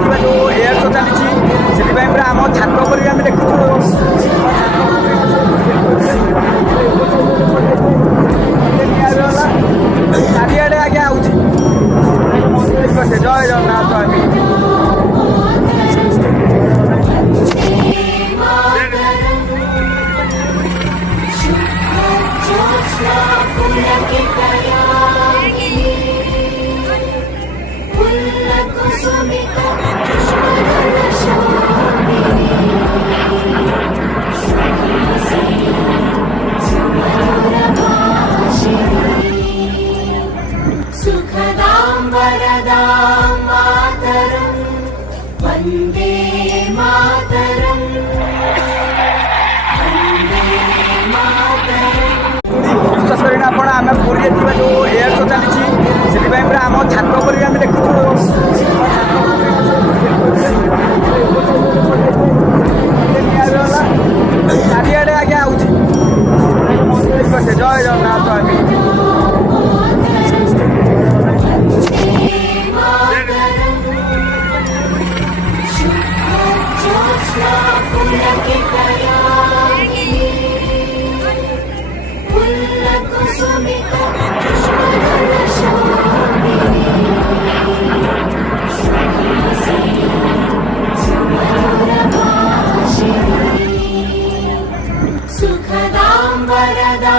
ଥିବା ଯେଉଁ air show ଚାଲିଛି ସେଥିପାଇଁ ପୁରା ଆମ ଛାତ ଉପରେ ବି ଆମେ ଦେଖୁଛୁ ଚାରିଆଡ଼େ ଆଜ୍ଞା ହେଉଛି। ଜୟ ଜଗନ୍ନାଥ। सुखदां वरदां मातरं वन्दे मातरं वन्दे मातरं। ବିଶ୍ୱାସ କରିବେନି ଆପଣ ଆମେ ପୁରୀରେ ଥିବା ଯେଉଁ ଏୟାର ଶୋ ଚାଲିଛି ସେଥିପାଇଁ ପୁରା ଆମ ଛାତ ଉପରେ ବି ଆମେ ଦେଖୁଛୁ ଚାରିଆଡ଼େ ଆଜ୍ଞା ହେଉଛି। ଜୟ ଜଗନ୍ନାଥ। सुखदां वरदां